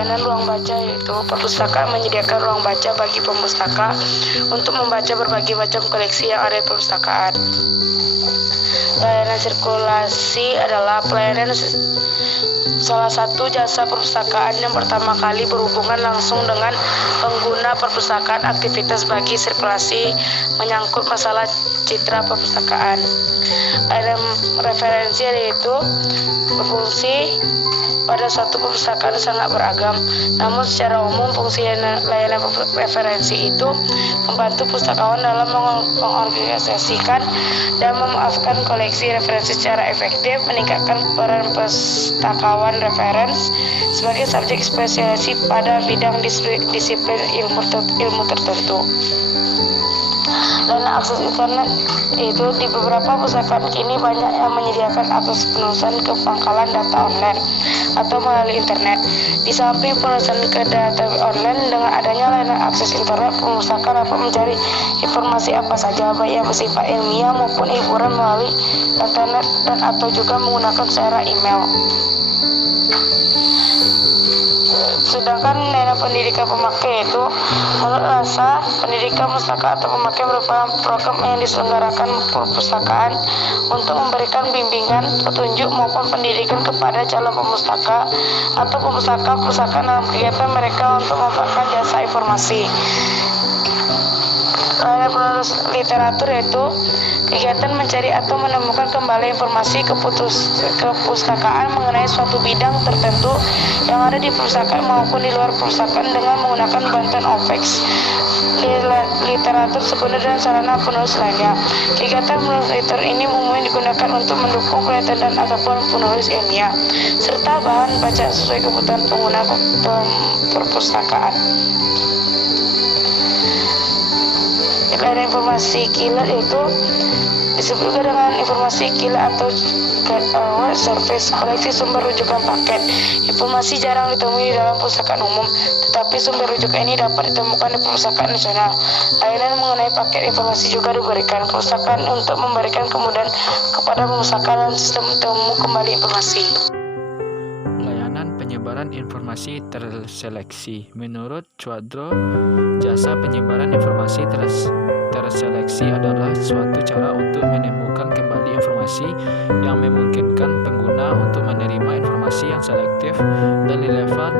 layanan ruang baca, yaitu perpustakaan menyediakan ruang baca bagi pemustaka untuk membaca berbagai macam koleksi yang ada di perpustakaan. Layanan sirkulasi adalah pelayanan salah satu jasa perpustakaan yang pertama kali berhubungan langsung dengan pengguna perpustakaan. Aktivitas bagi sirkulasi menyangkut masalah citra perpustakaan. Layanan referensi yaitu berfungsi pada suatu perpustakaan sangat beragam. Namun secara umum fungsi layanan referensi itu membantu pustakawan dalam mengorganisasikan dan memaafkan koleksi referensi secara efektif, meningkatkan peran pustakawan referensi sebagai subjek spesialisasi pada bidang disiplin ilmu tertentu. Dan akses internet itu di beberapa pustakaan kini banyak yang menyediakan akses penulisan ke pangkalan data online atau melalui internet. Di samping penulisan ke data online, dengan adanya layanan akses internet, pemustaka dapat mencari informasi apa saja, baik yang bersifat ilmiah maupun hiburan melalui internet dan atau juga menggunakan secara email. Sedangkan layanan pendidikan pemakai itu, menurut LASA, pendidikan pustaka atau pemakai merupakan program yang diselenggarakan perpustakaan untuk memberikan bimbingan, petunjuk maupun pendidikan kepada calon pemustaka atau pustaka dalam kegiatan mereka untuk memanfaatkan jasa informasi. Layanan penulis literatur yaitu kegiatan mencari atau menemukan kembali informasi kepustakaan mengenai suatu bidang tertentu yang ada di perpustakaan maupun di luar perpustakaan dengan menggunakan bantuan OVEX, literatur sekunder dan sarana penulis lainnya. Kegiatan penulis literatur ini umumnya digunakan untuk mendukung penelitian dan ataupun penulis ilmiah serta bahan bacaan sesuai kebutuhan pengguna perpustakaan. Layanan informasi kilat itu disebut juga dengan informasi kilat atau web service, koleksi sumber rujukan paket. Informasi jarang ditemui di dalam perpustakaan umum, tetapi sumber rujukan ini dapat ditemukan di perpustakaan nasional. Layanan mengenai paket informasi juga diberikan perpustakaan untuk memberikan kemudahan kepada pemustaka dalam sistem temu kembali informasi. Layanan penyebaran informasi terseleksi. Menurut Cuadro, jasa penyebaran informasi terseleksi adalah suatu cara untuk menemukan kembali informasi yang memungkinkan pengguna untuk menerima informasi yang selektif dan relevan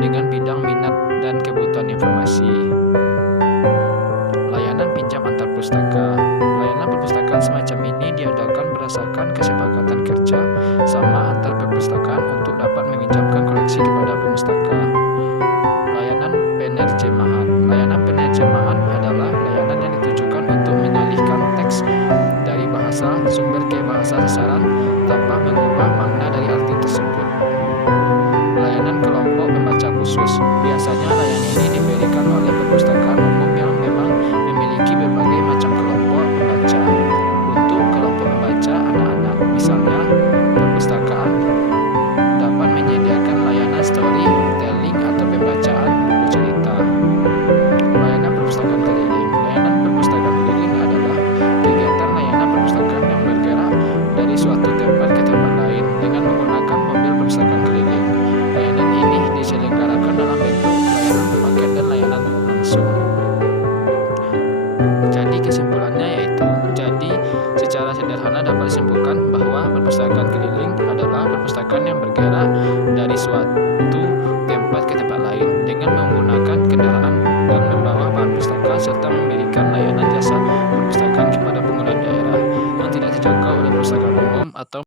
dengan bidang minat dan kebutuhan informasi. Layanan pinjam antar pustaka. Layanan perpustakaan semacam ini diadakan berdasarkan kesepakatan kerja sama antar perpustakaan untuk dapat meminjamkan koleksi kepada pemustaka. Layanan penerjemahan. Layanan penerjemahan adalah layanan yang ditujukan untuk mengalihkan teks dari bahasa sumber ke bahasa sasaran tanpa mengubah makna dari arti tersebut. Layanan kelompok pembaca khusus. Biasanya layanan ini diberikan oleh perpustakaan umum yang memang memiliki berbagai macam kelompok pembaca. Untuk kelompok pembaca anak-anak, misalnya, perpustakaan dapat menyediakan layanan storytelling atau pembacaan buku cerita. Layanan perpustakaan keliling. Layanan perpustakaan keliling adalah kegiatan layanan perpustakaan yang bergerak dari suatu tempat ke tempat lain dengan menggunakan mobil perpustakaan keliling. Layanan ini diselenggarakan dalam bentuk layanan berpaket dan layanan langsung. Jadi kesimpulannya yaitu, secara sederhana dapat disimpulkan bahwa perpustakaan keliling adalah perpustakaan yang bergerak dari suatu tempat ke tempat lain dengan menggunakan kendaraan dan membawa bahan pustaka serta memberikan layanan jasa perpustakaan kepada pengguna daerah yang tidak terjangkau oleh perpustakaan umum atau